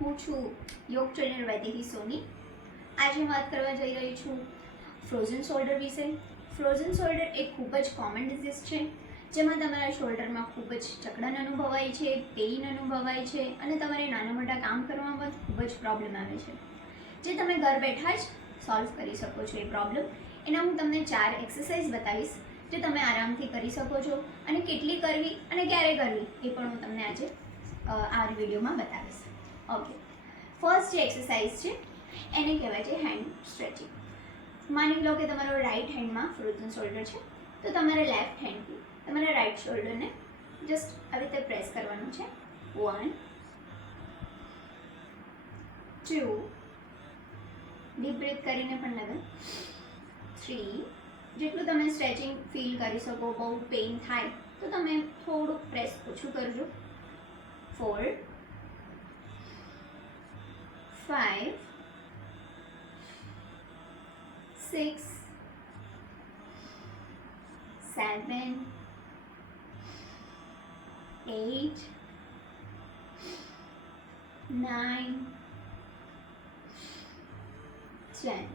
હું છું યોગ ટ્રેનર વૈદેહી સોની. આજે હું વાત કરવા જઈ રહી છું ફ્રોઝન શોલ્ડર વિશે. ફ્રોઝન શોલ્ડર એ ખૂબ જ કોમન ડિઝીઝ છે જેમાં તમારા શોલ્ડરમાં ખૂબ જ જકડન અનુભવાય છે, પેઇન અનુભવાય છે અને તમારે નાના મોટા કામ કરવામાં ખૂબ જ પ્રોબ્લેમ આવે છે, જે તમે ઘર બેઠા જ સોલ્વ કરી શકો છો. એ પ્રોબ્લેમ એના હું તમને 4 એક્સરસાઇઝ બતાવીશ જે તમે આરામથી કરી શકો છો, અને કેટલી કરવી અને ક્યારે કરવી એ પણ હું તમને આજે આ વિડીયોમાં બતાવીશ. ઓકે, ફર્સ્ટ જે એક્સરસાઇઝ છે એને કહેવાય છે હેન્ડ સ્ટ્રેચિંગ. માની લો કે તમારો રાઈટ હેન્ડમાં ફ્રોઝન શોલ્ડર છે, તો તમારે લેફ્ટ હેન્ડથી તમારા રાઈટ શોલ્ડરને જસ્ટ આવી રીતે પ્રેસ કરવાનું છે. 1 2 ડીપ બ્રેથ કરીને પણ લગાવ. 3 જેટલું તમે સ્ટ્રેચિંગ ફીલ કરી શકો, બહુ પેઇન થાય તો તમે થોડુંક પ્રેસ ઓછું કરજો. 4 5 6 7 8 9 10.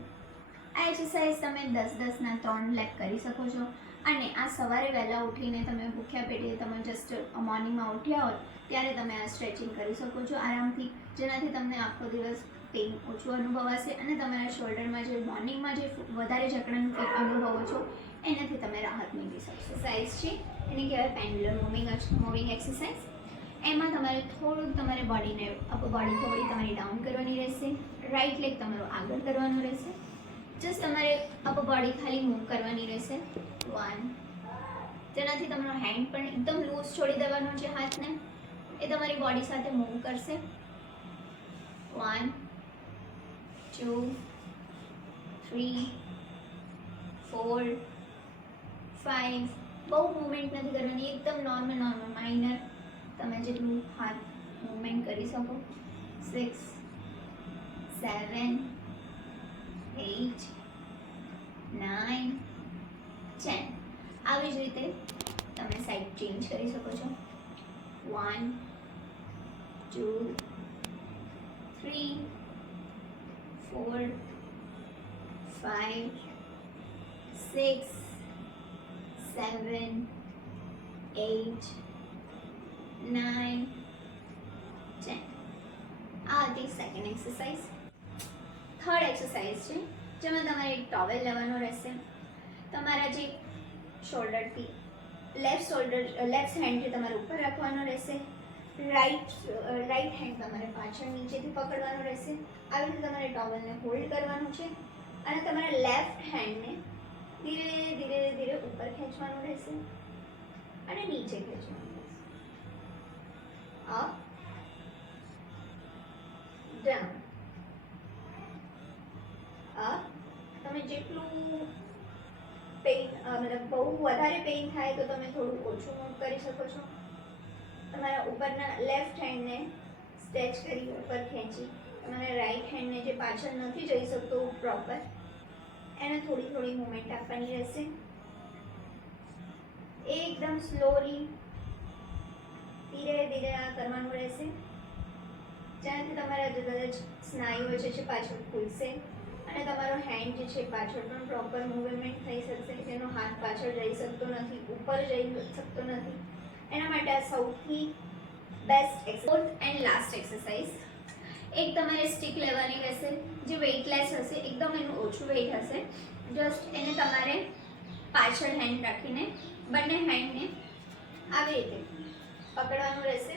આ એક્સરસાઇઝ તમે 10-10ના 3 લેગ કરી શકો છો, અને આ સવારે વહેલા ઉઠીને તમે ભૂખ્યા પેટે તમે જસ્ટ મોર્નિંગમાં ઉઠ્યા હોય ત્યારે તમે આ સ્ટ્રેચિંગ કરી શકો છો આરામથી, જેનાથી તમને આખો દિવસ પેઇન ઓછું અનુભવાશે અને તમારા શોલ્ડરમાં જે મોર્નિંગમાં જે વધારે જકડન અનુભવો છો એનાથી તમે રાહત મેળવી શકશો. એક્સરસાઇઝ છે એને કહેવાય પેન્ડ્યુલર મૂવિંગ એક્સરસાઇઝ. એમાં તમારે થોડુંક તમારે બોડીને બોડી થોડી તમારી ડાઉન કરવાની રહેશે. રાઈટ લેગ તમારો આગળ કરવાનો રહેશે. જસ્ટ તમારે બોડી ખાલી મૂવ કરવાની રહેશે. 1 જેનાથી તમારો હેન્ડ પણ એકદમ લૂઝ છોડી દેવાનો છે, હાથને એ તમારી બોડી સાથે મૂવ કરશે. 1 2 3 4 5. બહુ મૂવમેન્ટ નથી કરવાની, એકદમ નોર્મલ માઇનર તમે જેટલું હાથ મૂવમેન્ટ કરી શકો. 6 7 8 9 10. આવી જ રીતે તમે સાઈડ ચેન્જ કરી શકો છો. 1 2 3 4 5 6 7 8 9 10. આ હતી સેકન્ડ એક્સરસાઇઝ. થર્ડ એક્સરસાઇઝ છે જેમાં તમારે એક ટોવેલ લેવાનો રહેશે. તમારા જે શોલ્ડરથી લેફ્ટ હેન્ડથી તમારે ઉપર રાખવાનો રહેશે. રાઈટ હેન્ડ તમારે પાછળ નીચેથી પકડવાનો રહેશે. આવી રીતે તમારે ટોવેલને હોલ્ડ કરવાનું છે અને તમારે લેફ્ટ હેન્ડને ધીરે ધીરે ધીરે ઉપર ખેંચવાનું રહેશે અને નીચે ખેંચવાનું રહેશે. Up down up. તમે જેટલું પેઇન મતલબ બહુ વધારે પેઇન થાય તો તમે થોડું ઓછું મૂવ કરી શકો છો. તમારા ઉપરના લેફ્ટ હેન્ડને સ્ટ્રેચ કરી ઉપર ખેંચી તમારા રાઈટ હેન્ડને જે પાછળ નથી જઈ શકતો પ્રોપર એને થોડી થોડી મૂવમેન્ટ આપવાની રહેશે. એકદમ સ્લોલી ધીરે ધીરે આ કરવાનું રહેશે, જેનાથી તમારા જુદા જુદા સ્નાયુઓ જે છે પાછળ ખુલશે અને તમારો હેન્ડ જે છે પાછળ પણ પ્રોપર મૂવમેન્ટ થઈ શકશે. જેનો હાથ પાછળ જઈ શકતો નથી, ઉપર જઈ શકતો નથી, એના માટે આ સૌથી best. Fourth and last exercise. એક તમારે સ્ટિક લેવાની રહેશે જે વેઇટલેસ હશે, એકદમ એનું ઓછું વેઇટ હશે. જસ્ટ એને તમારે પાછળ હેન્ડ રાખીને બંને હેન્ડને આવી રીતે પકડવાનું રહેશે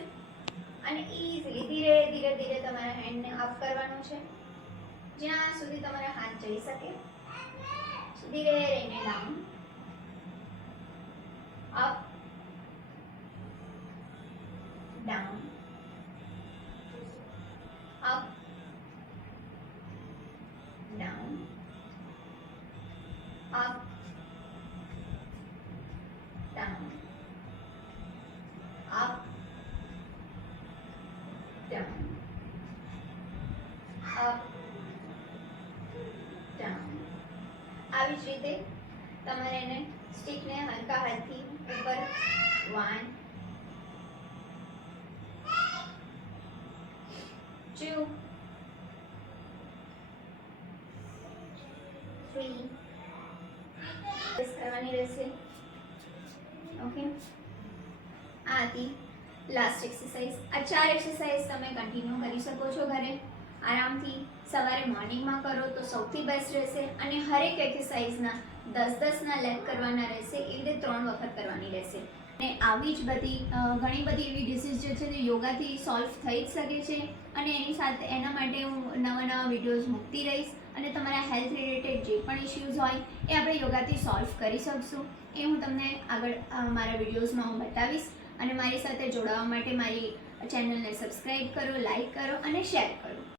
અને ઇઝીલી ધીરે ધીરે ધીરે તમારા હેન્ડને અપ કરવાનું છે જ્યાં સુધી તમારા હાથ જઈ શકે. ધીરે રહીને down up down up down up down up down up down. આવી જ રીતે તમારે એને સ્ટિકને હલકા હાથથી ઉપર 1 2 3 કરવાની રહેશે. ઓકે, આ હતી લાસ્ટ એક્સરસાઇઝ. આ 4 એક્સરસાઇઝ તમે કન્ટિન્યુ કરી શકો છો ઘરે આરામથી. સવારે મોર્નિંગમાં કરો તો સૌથી બેસ્ટ રહેશે. અને હરેક એક્સરસાઇઝના 10-10 લેગ કરવાના રહેશે. એ રીતે 3 વખત કરવાની રહેશે. અને આવી જ બધી ઘણી બધી એવી ડિસીઝ જે છે તે યોગાથી સોલ્વ થઈ જ શકે છે. અને એની સાથે એના માટે હું નવા વિડીયોઝ મૂકતી રહીશ. અને તમારા હેલ્થ રિલેટેડ જે પણ ઇશ્યુઝ હોય એ આપણે યોગાથી સોલ્વ કરી શકશું. એ હું તમને આગળ મારા વિડીયોઝમાં હું બતાવીશ. અને મારી સાથે જોડાવા માટે મારી ચેનલને સબસ્ક્રાઈબ કરો, લાઈક કરો અને શેર કરો.